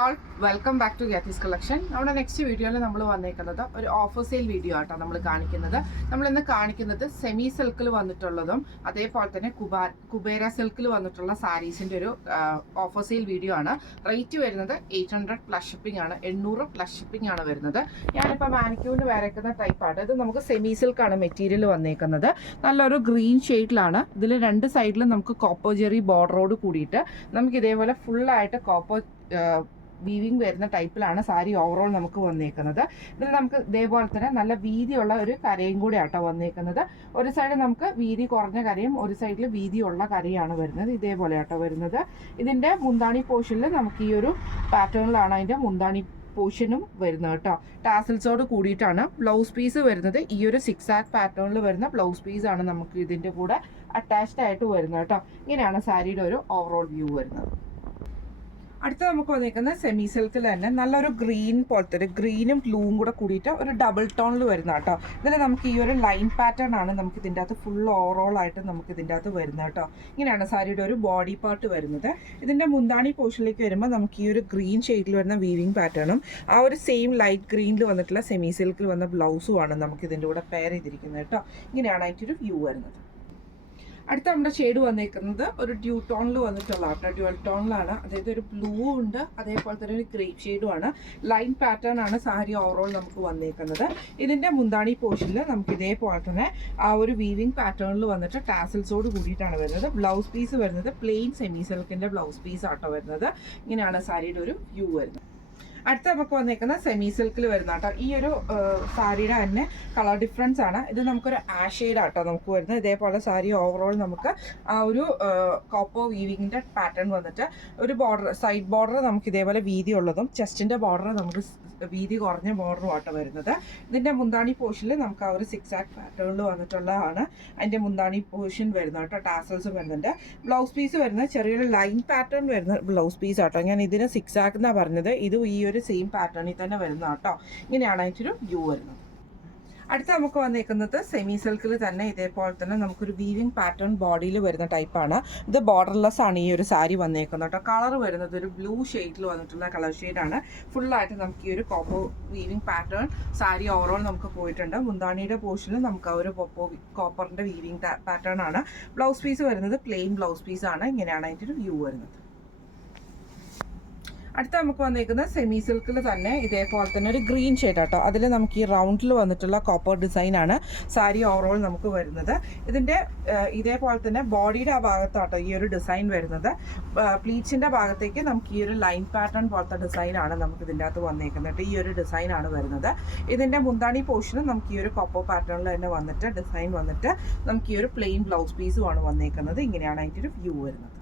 All welcome back to ഗ്യാത്തീസ് collection. നമ്മുടെ next വീഡിയോയിൽ നമ്മൾ വന്നേക്കുന്നത് ഒരു ഓഫർ സെയിൽ വീഡിയോ ആട്ടോ നമ്മൾ കാണിക്കുന്നത്. നമ്മളിന്ന് കാണിക്കുന്നത് സെമി സിൽക്കിൽ വന്നിട്ടുള്ളതും അതേപോലെ തന്നെ കുബേര സിൽക്കിൽ വന്നിട്ടുള്ള സാരീസിൻ്റെ ഒരു ഓഫർ സെയിൽ വീഡിയോ ആണ്. റേറ്റ് വരുന്നത് 800 പ്ലസ് ഷിപ്പിംഗ് ആണ്, 800 പ്ലസ് ഷിപ്പിംഗ് ആണ് വരുന്നത്. ഞാനിപ്പോൾ മാനിക്യൂറിന് വരയ്ക്കുന്ന ടൈപ്പാണ്. ഇത് നമുക്ക് സെമി സിൽക്കാണ് മെറ്റീരിയൽ വന്നേക്കുന്നത്. നല്ലൊരു ഗ്രീൻ ഷെയ്ഡിലാണ്. ഇതിൽ രണ്ട് സൈഡിലും നമുക്ക് കോപ്പർ ജെറി ബോർഡറോട് കൂടിയിട്ട് നമുക്ക് ഇതേപോലെ ഫുള്ളായിട്ട് കോപ്പർ വീവിങ് വരുന്ന ടൈപ്പിലാണ് സാരി ഓവറോൾ നമുക്ക് വന്നേക്കുന്നത്. ഇതിൽ നമുക്ക് ഇതേപോലെ തന്നെ നല്ല വീതിയുള്ള ഒരു കരയും കൂടി ആട്ടോ വന്നേക്കുന്നത്. ഒരു സൈഡ് നമുക്ക് വീതി കുറഞ്ഞ കരയും ഒരു സൈഡിൽ വീതിയുള്ള കരയാണ് വരുന്നത്. ഇതേപോലെ ആട്ടോ വരുന്നത്. ഇതിൻ്റെ മുന്താണി പോർഷനിൽ നമുക്ക് ഈ ഒരു പാറ്റേണിലാണ് അതിൻ്റെ മുന്താണി പോർഷനും വരുന്നത് കേട്ടോ. ടാസിൽസോട് കൂടിയിട്ടാണ് ബ്ലൗസ് പീസ് വരുന്നത്. ഈ ഒരു 6 ആക്ക് പാറ്റേണിൽ വരുന്ന ബ്ലൗസ് പീസാണ് നമുക്ക് ഇതിൻ്റെ കൂടെ അറ്റാച്ച്ഡ് ആയിട്ട് വരുന്നത് കേട്ടോ. ഇങ്ങനെയാണ് സാരിയുടെ ഒരു ഓവറോൾ വ്യൂ വരുന്നത്. അടുത്ത നമുക്ക് വന്നിരിക്കുന്നത് സെമി സിൽക്കിൽ തന്നെ നല്ലൊരു ഗ്രീൻ പോലത്തെ ഒരു ഗ്രീനും ബ്ലൂവും കൂടെ കൂടിയിട്ട് ഒരു ഡബിൾ ടോണിൽ വരുന്ന കേട്ടോ. ഇതിൽ നമുക്ക് ഈ ഒരു ലൈൻ പാറ്റേൺ ആണ് നമുക്ക് ഇതിൻ്റെ അകത്ത് ഫുൾ ഓവറോൾ ആയിട്ട് നമുക്ക് ഇതിൻ്റെ അകത്ത് വരുന്നത് കേട്ടോ. ഇങ്ങനെയാണ് സാരിയുടെ ഒരു ബോഡി പാർട്ട് വരുന്നത്. ഇതിൻ്റെ മുന്താണി പോർഷനിലേക്ക് വരുമ്പോൾ നമുക്ക് ഈ ഒരു ഗ്രീൻ ഷെയ്ഡിൽ വരുന്ന വീവിങ് പാറ്റേണും ആ ഒരു സെയിം ലൈറ്റ് ഗ്രീനിൽ വന്നിട്ടുള്ള സെമി സിൽക്കിൽ വന്ന ബ്ലൗസുമാണ് നമുക്ക് ഇതിൻ്റെ കൂടെ പെയർ ചെയ്തിരിക്കുന്നത് കേട്ടോ. ഇങ്ങനെയാണ് അതിൻ്റെ ഒരു വ്യൂ വരുന്നത്. അടുത്ത നമ്മുടെ ഷെയ്ഡ് വന്നേക്കുന്നത് ഒരു ഡ്യൂ ടോണിൽ വന്നിട്ടുള്ള കേട്ടോ. ഡ്യുവൽ ടോണിലാണ്. അതായത് ഒരു ബ്ലൂ ഉണ്ട്, അതേപോലെ തന്നെ ഒരു ഗ്രേപ്പ് ഷെയ്ഡും ആണ്. ലൈൻ പാറ്റേൺ ആണ് സാരി ഓവറോൾ നമുക്ക് വന്നേക്കുന്നത്. ഇതിൻ്റെ മുന്താണി പോർഷനിൽ നമുക്ക് ഇതേപോലെ തന്നെ ആ ഒരു വീവിങ് പാറ്റേണിൽ വന്നിട്ട് ടാസൽസോട് കൂടിയിട്ടാണ് വരുന്നത്. ബ്ലൗസ് പീസ് വരുന്നത് പ്ലെയിൻ സെമി സിൽക്കിൻ്റെ ബ്ലൗസ് പീസ് ആട്ടോ വരുന്നത്. ഇങ്ങനെയാണ് സാരിയുടെ ഒരു വ്യൂ വരുന്നത്. അടുത്ത നമുക്ക് വന്നേക്കുന്ന സെമി സിൽക്കിൽ വരുന്ന കേട്ടോ. ഈ ഒരു സാരിയുടെ തന്നെ കളർ ഡിഫറൻസ് ആണ്. ഇത് നമുക്കൊരു ആഷ് ഷെയ്ഡ് ആട്ടോ നമുക്ക് വരുന്നത്. ഇതേപോലെ സാരി ഓവറോൾ നമുക്ക് ആ ഒരു കോപ്പർ വീവിങ്ങിൻ്റെ പാറ്റേൺ വന്നിട്ട് ഒരു ബോർഡർ, സൈഡ് ബോർഡർ നമുക്ക് ഇതേപോലെ വീതി ഉള്ളതും ചെസ്റ്റിൻ്റെ ബോർഡർ നമുക്ക് വീതി കുറഞ്ഞ ബോർഡറും ആട്ടോ വരുന്നത്. ഇതിൻ്റെ മുന്താണി പോർഷനിൽ നമുക്ക് ആ ഒരു 6 ആക്ക് പാറ്റേണിൽ വന്നിട്ടുള്ളതാണ് അതിൻ്റെ മുന്താണി പോർഷൻ വരുന്നത് കേട്ടോ. ടാസൽസ് വരുന്നുണ്ട്. ബ്ലൗസ് പീസ് വരുന്നത് ചെറിയൊരു ലൈൻ പാറ്റേൺ വരുന്ന ബ്ലൗസ് പീസ് ആട്ടോ. ഞാൻ ഇതിന് 6 ആക്ക് എന്നാണ് പറഞ്ഞത്. ഇത് ഈ ഒരു സെയിം പാറ്റേണിൽ തന്നെ വരുന്ന കേട്ടോ. ഇങ്ങനെയാണ് അതിൻ്റെ ഒരു വ്യൂ വരുന്നത്. അടുത്ത നമുക്ക് വന്നേക്കുന്നത് സെമി സിൽക്കിൽ തന്നെ ഇതേപോലെ തന്നെ നമുക്കൊരു വീവിങ് പാറ്റേൺ ബോഡിയിൽ വരുന്ന ടൈപ്പാണ്. ഇത് ബോർഡർലെസ് ആണ് ഈ ഒരു സാരി വന്നേക്കുന്നത് കേട്ടോ. കളർ വരുന്നത് ഒരു ബ്ലൂ ഷെയ്ഡിൽ വന്നിട്ടുള്ള കളർ ഷെയ്ഡാണ്. ഫുള്ളായിട്ട് നമുക്ക് ഈ ഒരു copper weaving pattern sari overall നമുക്ക് പോയിട്ടുണ്ട്. മുന്താണിയുടെ പോർഷനിൽ നമുക്ക് ആ ഒരു കോപ്പറിൻ്റെ വീവിങ് പാറ്റേൺ ആണ്. ബ്ലൗസ് പീസ് വരുന്നത് പ്ലെയിൻ ബ്ലൗസ് പീസാണ്. ഇങ്ങനെയാണ് അതിൻ്റെ ഒരു വ്യൂ വരുന്നത്. അടുത്ത നമുക്ക് വന്നിരിക്കുന്നത് സെമി സിൽക്കിൽ തന്നെ ഇതേപോലെ തന്നെ ഒരു ഗ്രീൻ ഷെയ്ഡ് ആട്ടോ. അതിൽ നമുക്ക് ഈ റൗണ്ടിൽ വന്നിട്ടുള്ള കോപ്പർ ഡിസൈനാണ് സാരി ഓവറോൾ നമുക്ക് വരുന്നത്. ഇതിൻ്റെ ഇതേപോലെ തന്നെ ബോഡിയുടെ ആ ഭാഗത്താട്ടോ ഈ ഒരു ഡിസൈൻ വരുന്നത്. പ്ലീറ്റ്സിൻ്റെ ഭാഗത്തേക്ക് നമുക്ക് ഈ ഒരു ലൈൻ പാറ്റേൺ പോലത്തെ ഡിസൈനാണ് നമുക്ക് ഇതിൻ്റെ അകത്ത് വന്നേക്കുന്നത്. ഈ ഒരു ഡിസൈനാണ് വരുന്നത്. ഇതിൻ്റെ മുന്താണി പോർഷനും നമുക്ക് ഈ ഒരു കോപ്പർ പാറ്റേണിൽ തന്നെ വന്നിട്ട് ഡിസൈൻ വന്നിട്ട് നമുക്ക് ഈ ഒരു പ്ലെയിൻ ബ്ലൗസ് പീസുമാണ് വന്നേക്കുന്നത്. ഇങ്ങനെയാണ് അതിൻ്റെ ഒരു വ്യൂ വരുന്നത്.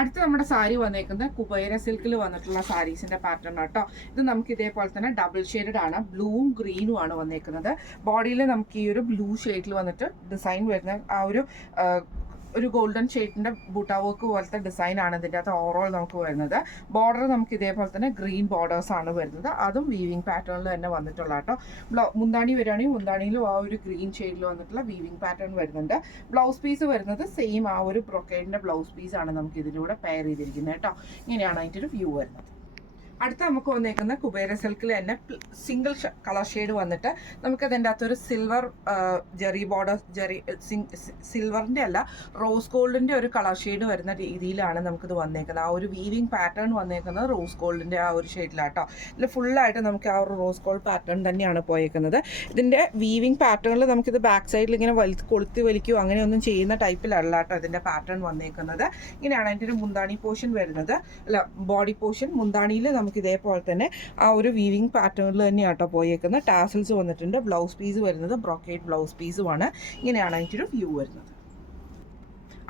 അടുത്ത നമ്മുടെ സാരി വന്നേക്കുന്നത് കുബേര സിൽക്കിൽ വന്നിട്ടുള്ള സാരീസിൻ്റെ പാറ്റേൺ ആട്ടോ. ഇത് നമുക്ക് ഇതേപോലെ തന്നെ ഡബിൾ ഷെയ്ഡഡ് ആണ്. ബ്ലൂവും ഗ്രീനും ആണ് വന്നേക്കുന്നത്. ബോഡിയിൽ നമുക്ക് ഈ ഒരു ബ്ലൂ ഷെയ്ഡിൽ വന്നിട്ട് ഡിസൈൻ വരുന്ന ആ ഒരു ഗോൾഡൻ ഷെയ്ഡിൻ്റെ ബൂട്ടാ വർക്ക് പോലത്തെ ഡിസൈനാണ് ഇതിൻ്റെ അകത്ത് ഓവറോൾ നമുക്ക് വരുന്നത്. ബോർഡർ നമുക്ക് ഇതേപോലെ തന്നെ ഗ്രീൻ ബോർഡേഴ്സാണ് വരുന്നത്. അതും വീവിങ് പാറ്റേണിൽ തന്നെ വന്നിട്ടുള്ള കേട്ടോ. മുന്താണി വരികയാണെങ്കിൽ മുന്താണിയിലും ആ ഒരു ഗ്രീൻ ഷെയ്ഡിൽ വന്നിട്ടുള്ള വീവിങ് പാറ്റേൺ വരുന്നുണ്ട്. ബ്ലൗസ് പീസ് വരുന്നത് സെയിം ആ ഒരു ബ്രൊക്കേഡിൻ്റെ ബ്ലൗസ് പീസാണ് നമുക്ക് ഇതിലൂടെ പെയർ ചെയ്തിരിക്കുന്നത് കേട്ടോ. ഇങ്ങനെയാണ് അതിൻ്റെ ഒരു വ്യൂ വരുന്നത്. അടുത്ത നമുക്ക് വന്നേക്കുന്ന കുബേര സിൽക്കിൽ തന്നെ സിംഗിൾ കളർ ഷെയ്ഡ് വന്നിട്ട് നമുക്ക് അതിൻ്റെ അകത്തൊരു സിൽവർ ജെറി ബോർഡർ സിൽവറിൻ്റെ അല്ല റോസ് ഗോൾഡിൻ്റെ ഒരു കളർ ഷെയ്ഡ് വരുന്ന രീതിയിലാണ് നമുക്കിത് വന്നേക്കുന്നത്. ആ ഒരു വീവിങ് പാറ്റേൺ വന്നേക്കുന്നത് റോസ് ഗോൾഡിൻ്റെ ആ ഒരു ഷെയ്ഡിലാട്ടോ. ഇതിൽ ഫുള്ളായിട്ട് നമുക്ക് ആ ഒരു റോസ് ഗോൾഡ് പാറ്റേൺ തന്നെയാണ് പോയേക്കുന്നത്. ഇതിൻ്റെ വീവിങ് പാറ്റേണിൽ നമുക്കിത് ബാക്ക് സൈഡിൽ ഇങ്ങനെ കൊളുത്തി വലിക്കുകയോ അങ്ങനെയൊന്നും ചെയ്യുന്ന ടൈപ്പിലല്ല കേട്ടോ ഇതിൻ്റെ പാറ്റേൺ വന്നേക്കുന്നത്. ഇങ്ങനെയാണ് അതിൻ്റെ ഒരു മുന്താണി പോർഷൻ വരുന്നത്. അല്ല, ബോഡി പോർഷൻ. മുന്താണിയിൽ നമുക്ക് ഇതേപോലെ തന്നെ ആ ഒരു വീവിങ് പാറ്റേണിൽ തന്നെയാട്ടോ പോയേക്കുന്നത്. ടാസൽസ് വന്നിട്ടുണ്ട്. ബ്ലൗസ് പീസ് വരുന്നത് ബ്രൊക്കേഡ് ബ്ലൗസ് പീസുമാണ്. ഇങ്ങനെയാണ് അതിൻ്റെ ഒരു വ്യൂ വരുന്നത്.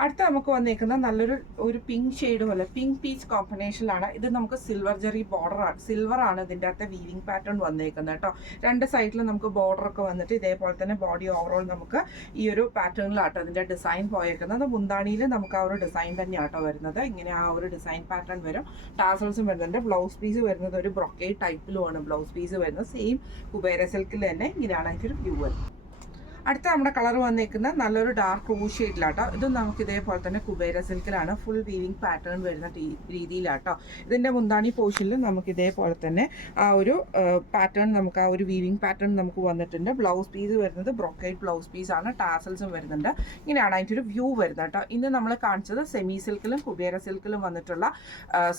അടുത്ത നമുക്ക് വന്നേക്കുന്ന നല്ലൊരു പിങ്ക് ഷെയ്ഡ് പോലെ പിങ്ക് പീച്ച് കോമ്പിനേഷനിലാണ്. ഇത് നമുക്ക് സിൽവർ ജെറി ബോർഡറാണ്. സിൽവറാണ് ഇതിൻ്റെ അകത്തെ വീവിങ് പാറ്റേൺ വന്നേക്കുന്നത് കേട്ടോ. രണ്ട് സൈഡിലും നമുക്ക് ബോർഡറൊക്കെ വന്നിട്ട് ഇതേപോലെ തന്നെ ബോഡി ഓവറോൾ നമുക്ക് ഈ ഒരു പാറ്റേണിലാട്ടോ ഇതിൻ്റെ ഡിസൈൻ പോയേക്കുന്നത്. മുന്താണിയിൽ നമുക്ക് ആ ഒരു ഡിസൈൻ തന്നെയാട്ടോ വരുന്നത്. ഇങ്ങനെ ആ ഒരു ഡിസൈൻ പാറ്റേൺ വരും. ടാസൽസും വരുന്നുണ്ട്. ബ്ലൗസ് പീസ് വരുന്നത് ഒരു ബ്രൊക്കേഡ് ടൈപ്പിലുമാണ് ബ്ലൗസ് പീസ് വരുന്നത്. സെയിം കുബേര സിൽക്കിൽ തന്നെ. ഇങ്ങനെയാണ് അതിൻ്റെ ഒരു വ്യൂ വരുന്നത്. അടുത്ത നമ്മുടെ കളർ വന്നേക്കുന്ന നല്ലൊരു ഡാർക്ക് റൂ ഷെയ്ഡിലാട്ടോ. ഇതും നമുക്ക് ഇതേപോലെ തന്നെ കുബേര സിൽക്കിലാണ്, ഫുൾ വീവിങ് പാറ്റേൺ വരുന്ന രീതിയിലാട്ടോ. ഇതിൻ്റെ മുന്താണി പോർഷനിൽ നമുക്ക് ഇതേപോലെ തന്നെ ആ ഒരു പാറ്റേൺ, നമുക്ക് ആ ഒരു വീവിങ് പാറ്റേൺ നമുക്ക് വന്നിട്ടുണ്ട്. ബ്ലൗസ് പീസ് വരുന്നത് ബ്രോക്കേഡ് ബ്ലൗസ് പീസാണ്, ടാസൽസും വരുന്നുണ്ട്. ഇങ്ങനെയാണ് അതിൻ്റെ ഒരു വ്യൂ വരുന്നത് കേട്ടോ. ഇന്ന് നമ്മൾ കാണിച്ചത് സെമി സിൽക്കിലും കുബേര സിൽക്കിലും വന്നിട്ടുള്ള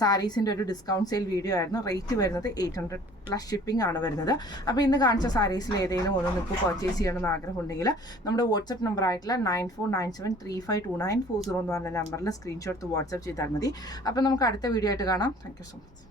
സാരീസിൻ്റെ ഒരു ഡിസ്കൗണ്ട് സെയിൽ വീഡിയോ ആയിരുന്നു. റേറ്റ് വരുന്നത് 800+ ഷിപ്പിംഗ് ആണ് വരുന്നത്. അപ്പോൾ ഇന്ന് കാണിച്ച സാരീസിൽ ഏതെങ്കിലും ഒന്ന് നിങ്ങൾക്ക് പർച്ചേസ് ചെയ്യണമെന്ന് ആഗ്രഹമുണ്ടെങ്കിൽ നമ്മുടെ വാട്സപ്പ് നമ്പർ ആയിട്ടുള്ള 9497352940 എന്ന് പറഞ്ഞ നമ്പറിൽ സ്ക്രീൻഷോട്ട് വാട്സപ്പ് ചെയ്താൽ മതി. അപ്പോൾ നമുക്ക് അടുത്ത വീഡിയോ ആയിട്ട് കാണാം. Thank you so much.